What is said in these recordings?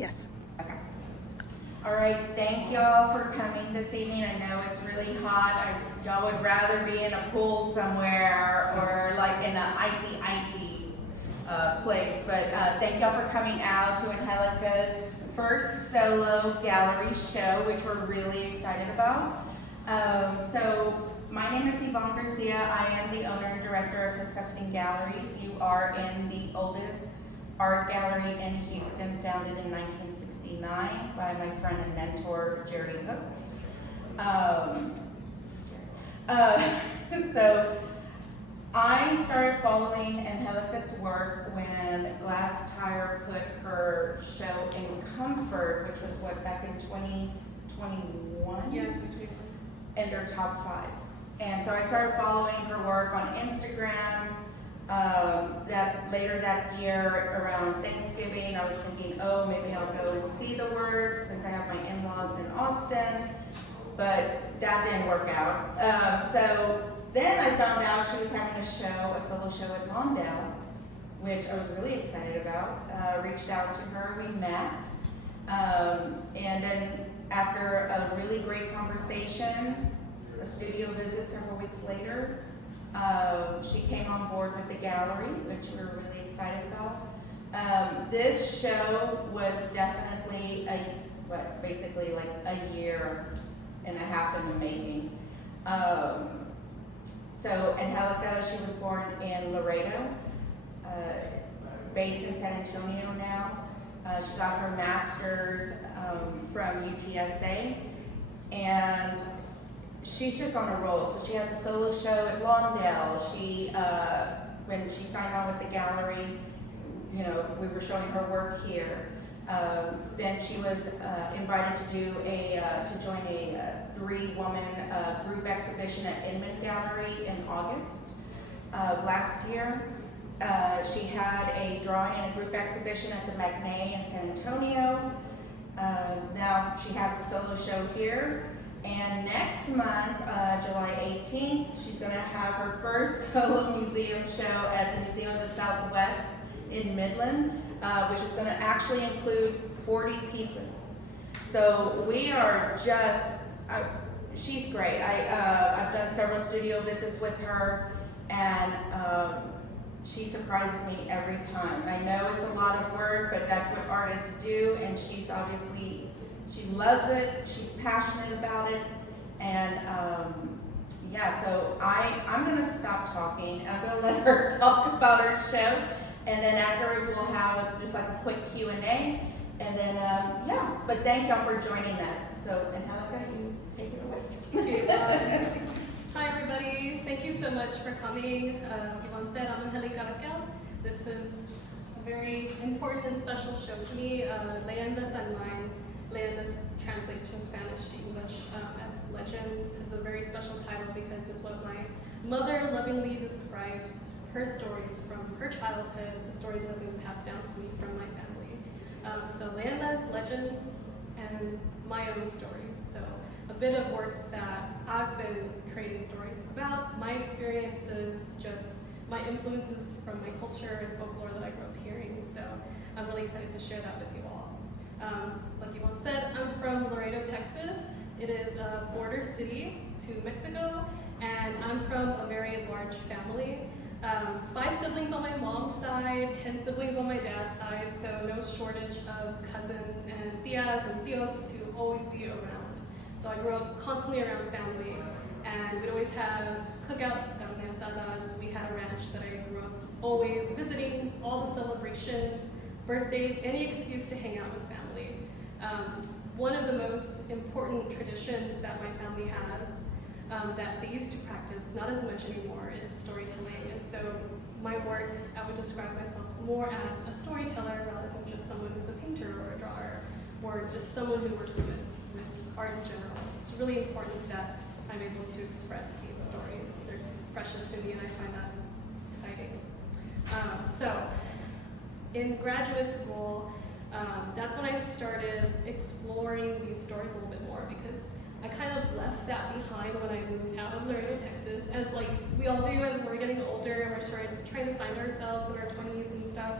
Yes. Okay. All right, thank y'all for coming this evening. I know it's really hot. Y'all would rather be in a pool somewhere or like in an icy place. But thank y'all for coming out to Angelica's first solo gallery show, which we're really excited about. So my name is Yvonne Garcia. I am the owner and director of Hooks-Epstein Galleries. You are in the oldest art gallery in Houston, founded in 1969 by my friend and mentor, Jerry Hooks. So I started following Angelica's work when Glass Tire put her show in Comfort, which was what, back in 2021? Yeah, 2021. In their top 5. And so I started following her work on Instagram. That later that year around Thanksgiving, I was thinking, oh, maybe I'll go and see the work since I have my in-laws in Austin, but that didn't work out. So then I found out she was having a solo show at Lawndale, which I was really excited about. Reached out to her, we met, and then after a really great conversation, a studio visit several weeks later, she came on board with the gallery, which we're really excited about. This show was definitely basically like a year and a half in the making. So Angelica, she was born in Laredo, based in San Antonio now. She got her master's from UTSA, and she's just on a roll. So she had the solo show at Lawndale. She, when she signed on with the gallery, you know, we were showing her work here. Then she was invited to join a 3-woman group exhibition at Inman Gallery in August of last year. She had a drawing and a group exhibition at the Magnay in San Antonio. Now she has the solo show here. And next month, July 18th, she's going to have her first solo museum show at the Museum of the Southwest in Midland, which is going to actually include 40 pieces. So we are just, she's great. I've done several studio visits with her, and she surprises me every time. I know it's a lot of work, but that's what artists do, and she's obviously, she loves it, she's passionate about it, and yeah, so I'm gonna stop talking, I'm gonna let her talk about her show, and then afterwards we'll have just like a quick Q&A, and then yeah, but thank y'all for joining us. So Angelica, you take it away. Thank you. Hi everybody, thank you so much for coming. Yvonne said, I'm Angelica Raquel. This is a very important and special show to me. Leyendas and mine. Leyendas translates from Spanish to English as Legends. Is a very special title because it's what my mother lovingly describes her stories from her childhood, the stories that have been passed down to me from my family. So Leyendas, Legends, and my own stories. So a bit of works that I've been creating stories about, my experiences, just my influences from my culture and folklore that I grew up hearing. So I'm really excited to share that with you all. Like Yvonne said, I'm from Laredo, Texas. It is a border city to Mexico, and I'm from a very large family. 5 siblings on my mom's side, 10 siblings on my dad's side, so no shortage of cousins and tias and tios to always be around. So I grew up constantly around family, and we'd always have cookouts, carne asadas. We had a ranch that I grew up always visiting, all the celebrations, birthdays, any excuse to hang out with family. One of the most important traditions that my family has that they used to practice, not as much anymore, is storytelling. And so my work, I would describe myself more as a storyteller rather than just someone who's a painter or a drawer, or just someone who works with art in general. It's really important that I'm able to express these stories. They're precious to me, and I find that exciting. So in graduate school, that's when I started exploring these stories a little bit more, because I kind of left that behind when I moved out of Laredo, Texas, as like we all do as we're getting older and we're trying to find ourselves in our 20s and stuff.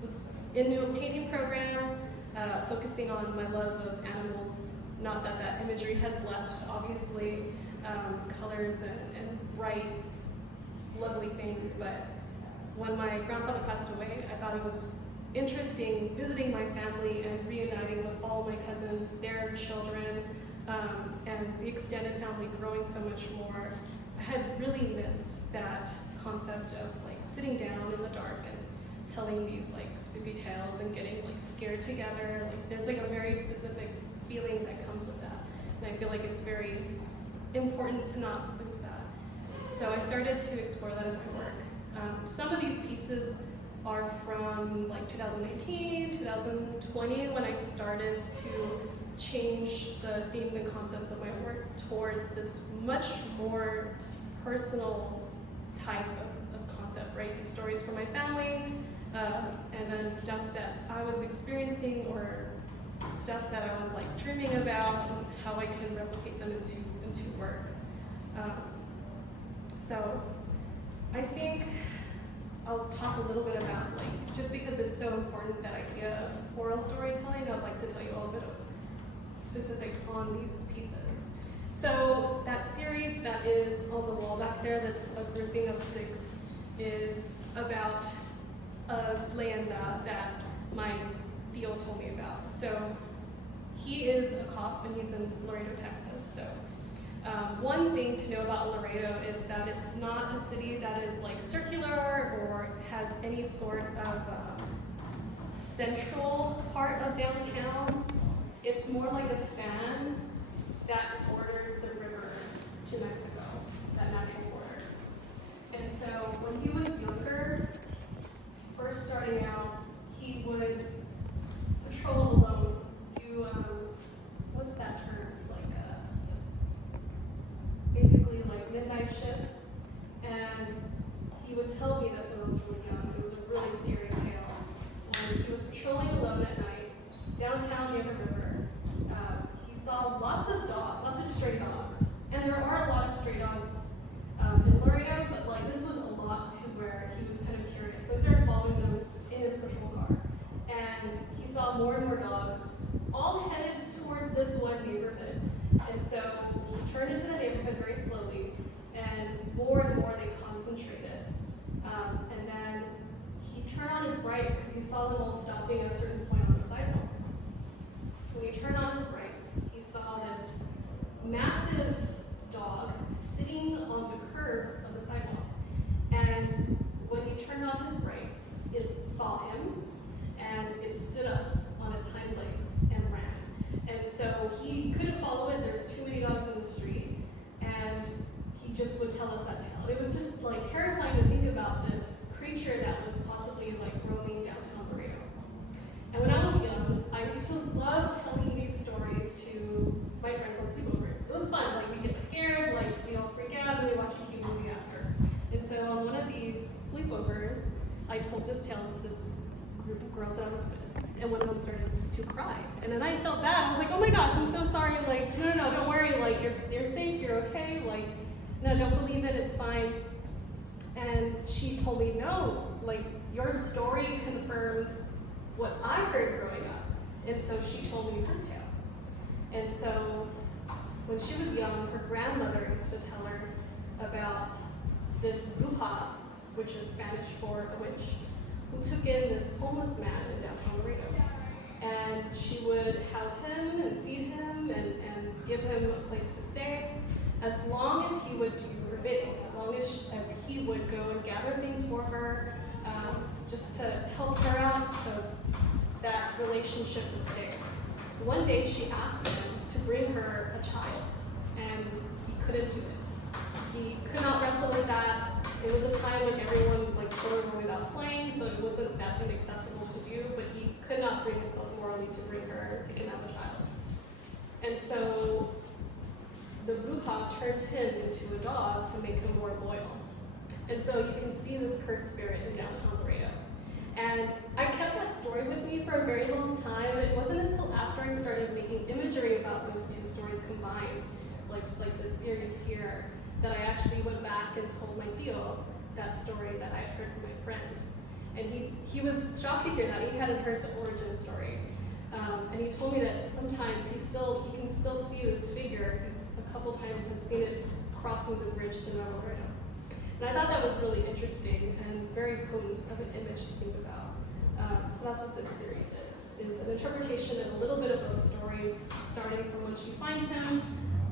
Was into a painting program, focusing on my love of animals. Not that that imagery has left, obviously, colors and bright, lovely things, but when my grandfather passed away, I thought it was interesting visiting my family and reuniting with all my cousins, their children, and the extended family growing so much more. I had really missed that concept of like sitting down in the dark and telling these like spooky tales and getting like scared together. Like there's like a very specific feeling that comes with that. And I feel like it's very important to not lose that. So I started to explore that in my work. Some of these pieces are from like 2019, 2020, when I started to change the themes and concepts of my work towards this much more personal type of concept, right? These stories from my family, and then stuff that I was experiencing or stuff that I was like dreaming about and how I can replicate them into work. So I think I'll talk a little bit about, like, just because it's so important, that idea of oral storytelling, I'd like to tell you a little bit of specifics on these pieces. So that series that is on the wall back there, that's a grouping of 6, is about a leyenda that my Theo told me about. So he is a cop and he's in Laredo, Texas. So one thing to know about Laredo is that it's not a city that is like circular or has any sort of central part of downtown. It's more like a fan that borders the river to Mexico, that natural border. And so when he was younger, first starting out, he would patrol alone, do, what's that term? It's like, basically like midnight shifts. And he would tell me this when I was really young. It was a really scary tale. When he was patrolling alone at night, downtown near the river, he saw lots of dogs, lots of stray dogs. And there are a lot of stray dogs in Laredo, but like this was a lot to where he was kind of curious. So he started following them in his patrol car. And he saw more and more dogs, all headed towards this one neighborhood. And so he turned into the neighborhood very slowly, and more they concentrated. And then he turned on his brights because he saw them all stopping at a certain point on the sidewalk. When he turned on his brights, he saw this massive dog sitting on the curb of the sidewalk. And when he turned on his brights, it saw him, and it stood up on its hind legs and ran. And so he couldn't follow it. There's too many dogs in the street, and he just would tell us that tale. It was just like terrifying to think about this creature that was possibly like roaming downtown Laredo. And when I was young, I used to love telling these stories to my friends on sleepovers. It was fun. Like we get scared, like we all freak out, and we watch a cute movie after. And so on one of these sleepovers, I told this tale to this group of girls that I was with, and one of them started to cry. And then I felt bad. I was like, oh my gosh, I'm so sorry. Like, no, don't worry. Like, you're safe, you're okay. Like, no, don't believe it, it's fine. And she told me, no, like, your story confirms what I heard growing up. And so she told me her tale. And so when she was young, her grandmother used to tell her about this bruja, which is Spanish for a witch, who took in this homeless man in downtown Laredo. And she would house him and feed him and give him a place to stay, as long as he would do her bidding, as long as he would go and gather things for her, just to help her out so that relationship would stay. One day she asked him to bring her a child, and he couldn't do it. He could not wrestle with that. It was a time when everyone, like children were always out playing, so it wasn't that inaccessible to do, but he could not bring himself morally to bring her to kidnap a child. And so the bruja turned him into a dog to make him more loyal. And so you can see this cursed spirit in downtown Laredo. And I kept that story with me for a very long time, and it wasn't until after I started making imagery about those two stories combined, like this series here, that I actually went back and told my Theo that story that I had heard from my friend. And he was shocked to hear that. He hadn't heard the origin story. And And he told me that sometimes he can still see this figure. He's a couple times has seen it crossing the bridge to Nuevo Laredo. And I thought that was really interesting and very potent of an image to think about. So that's what this series is an interpretation of a little bit of both stories, starting from when she finds him,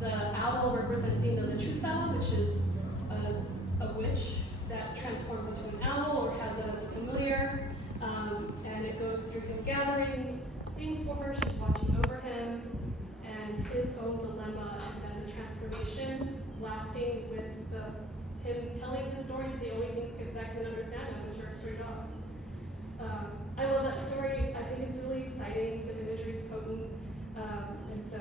the owl representing the lechuza, which is a witch that transforms into an owl or has it as a familiar, and it goes through him gathering things for her, she's watching over him, and his own dilemma, and then the transformation lasting with him telling his story to the only things that can understand him, which are stray dogs. I love that story. I think it's really exciting. The imagery is potent, and so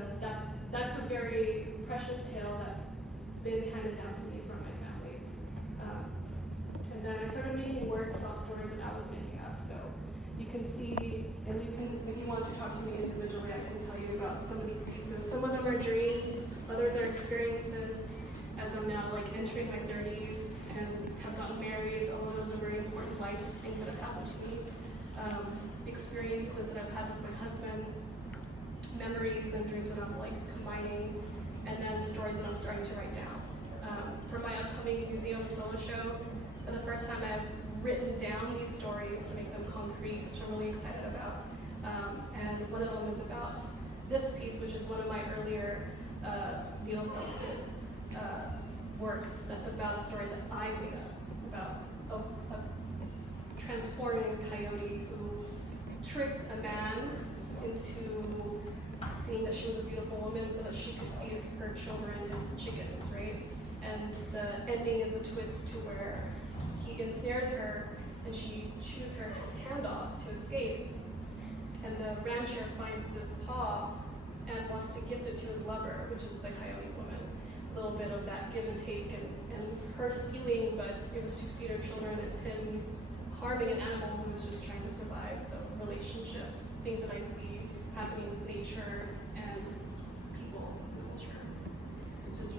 that's a very precious tale that's been handed down to me from my family. And then I started making work about stories that I was making up. So you can see, and you can, if you want to talk to me individually, I can tell you about some of these pieces. Some of them are dreams, others are experiences. As I'm now entering my 30s and have gotten married, all of those are very important life things that have happened to me. Experiences that I've had with my husband, memories and dreams that I'm combining, and then stories that I'm starting to write down. For my upcoming museum solo show, for the first time I've written down these stories to make them concrete, which I'm really excited about. And one of them is about this piece, which is one of my earlier needle felted works that's about a story that I made up, about a transforming coyote who tricked a man into seeing that she was a beautiful woman so that she could feed her children his chickens, right? And the ending is a twist to where he ensnares her and she chews her hand off to escape. And the rancher finds this paw and wants to gift it to his lover, which is the coyote woman. A little bit of that give and take and her stealing, but it was to feed her children, and him harming an animal who was just trying to survive. So relationships, things that I see happening with nature and people and culture, which is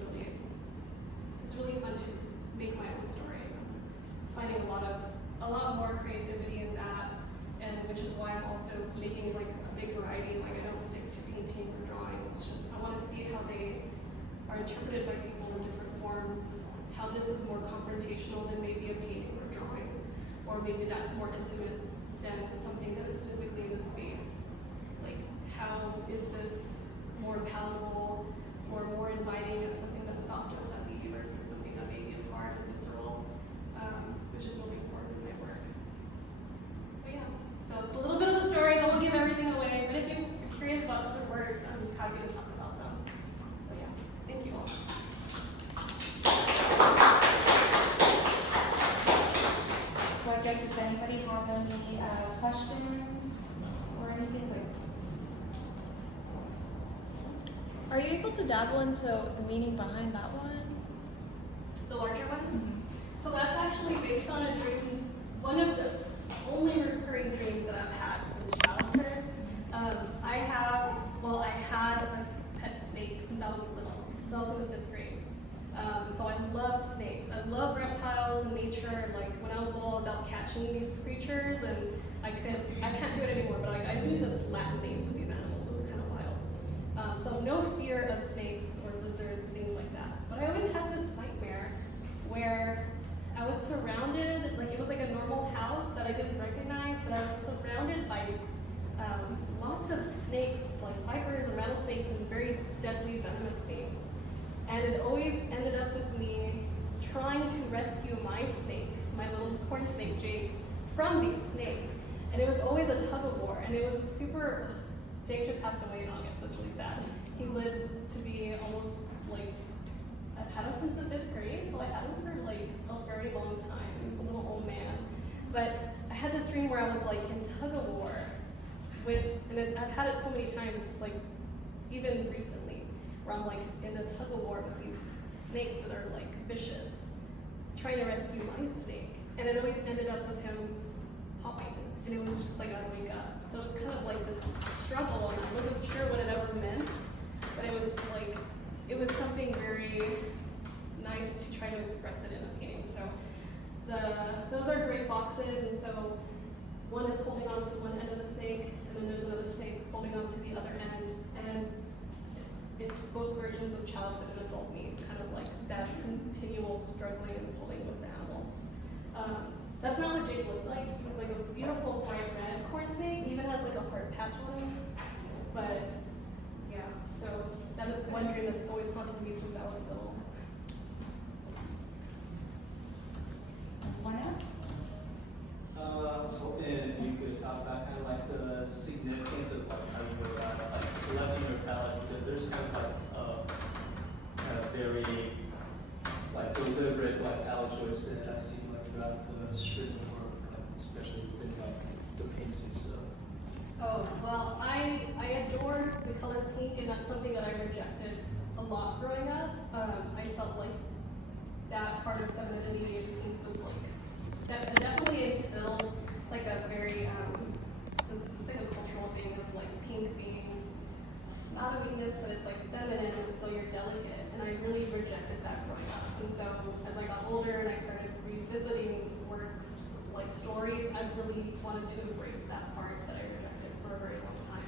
it's really fun to make my own stories. I'm finding a lot more creativity in that, and which is why I'm also making a big variety. I don't stick to painting or drawing. It's just I want to see how they are interpreted by people in different forms, how this is more confrontational than maybe a painting or drawing, or maybe that's more intimate than something that is physically in the space. How is this more palatable or more inviting as something that's soft and fuzzy versus something that maybe is hard and visceral, which is really important in my work. But yeah, so it's a little bit of the stories. I won't give everything away, but if you're curious about other works, I'm happy to talk about them. So yeah, thank you all. So I guess, does anybody have any questions or anything? Are you able to dabble into the meaning behind that one? The larger one? Mm-hmm. So that's actually based on a dream, one of the only recurring dreams that I've had since childhood. I had a pet snake since I was little, so I was in the 5th grade. So I love snakes. I love reptiles and nature. When I was little, I was out catching these creatures, and I can't do it anymore, but I knew the Latin names of these animals. It was kind of wild. So no fear of snakes or lizards, things like that. But I always had this nightmare where I was surrounded, it was like a normal house that I didn't recognize, but I was surrounded by lots of snakes, vipers and rattlesnakes and very deadly venomous things. And it always ended up with me trying to rescue my snake, my little corn snake Jake, from these snakes. And it was always a tug of war, and it was Jake just passed away in August, so it's really sad. He lived to be almost I've had him since the 5th grade, so I had him for a very long time. He was a little old man. But I had this dream where I was in tug of war I've had it so many times, even recently, where I'm in a tug of war with these snakes that are vicious, trying to rescue my snake. And it always ended up with him popping, and it was just I wake up. So it was kind of this struggle, and I wasn't sure what it ever meant, but it was something very nice to try to express it in a painting. So those are gray foxes, and so one is holding on to one end of the snake, and then there's another snake holding on to the other struggling and pulling with the animal. That's not what Jake looked like. He was like a beautiful bright red corn snake. He even had like a heart patch on him. But yeah, so that is one dream that's always haunted me since I was little. Anyone else? I was hoping you could talk about kind of like the significance of like how you go about like selecting your palette, because there's kind of like kind of very like deliberate like palette choice that I see like throughout the strip of work, like, especially within like the paints and stuff. Oh, well, I adore the color pink, and that's something that I rejected a lot growing up. I felt like that part of femininity in pink was like, that definitely instilled, it's like a very, it's like a cultural thing of like pink being not a weakness, but it's like feminine, and so you're delicate, and I really rejected that growing up. And so as I got older and I started revisiting works, like stories, I really wanted to embrace that part that I rejected for a very long time.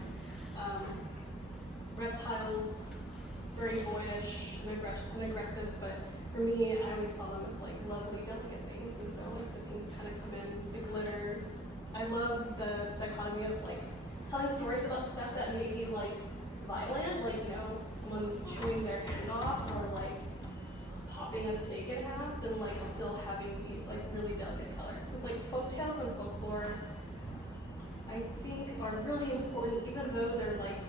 Reptiles, very boyish and aggressive, but for me, I always saw them as like lovely, delicate things, and so like the things kind of come in, the glitter. I love the dichotomy of like telling stories about stuff that may be like violent, like, you know, someone chewing their hand off or like popping a steak in half, and like still having these like really delicate colors. So it's like folktales and folklore, I think, are really important, even though they're like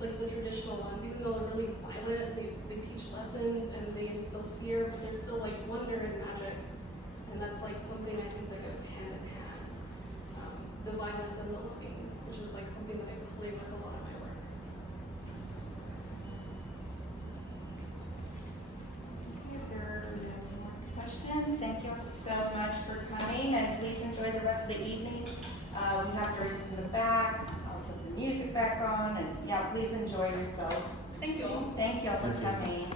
the traditional ones, even though they're really violent, they teach lessons and they instill fear, but there's still like wonder and magic, and that's like something I think that goes hand in hand. The violence and the looking, which is like something that I play with a lot of my work. If there are no more questions, thank you so much for coming, and please enjoy the rest of the evening. We have drinks in the back. I'll put the music back on, and yeah, please enjoy yourselves. Thank you all. Thank you all for coming.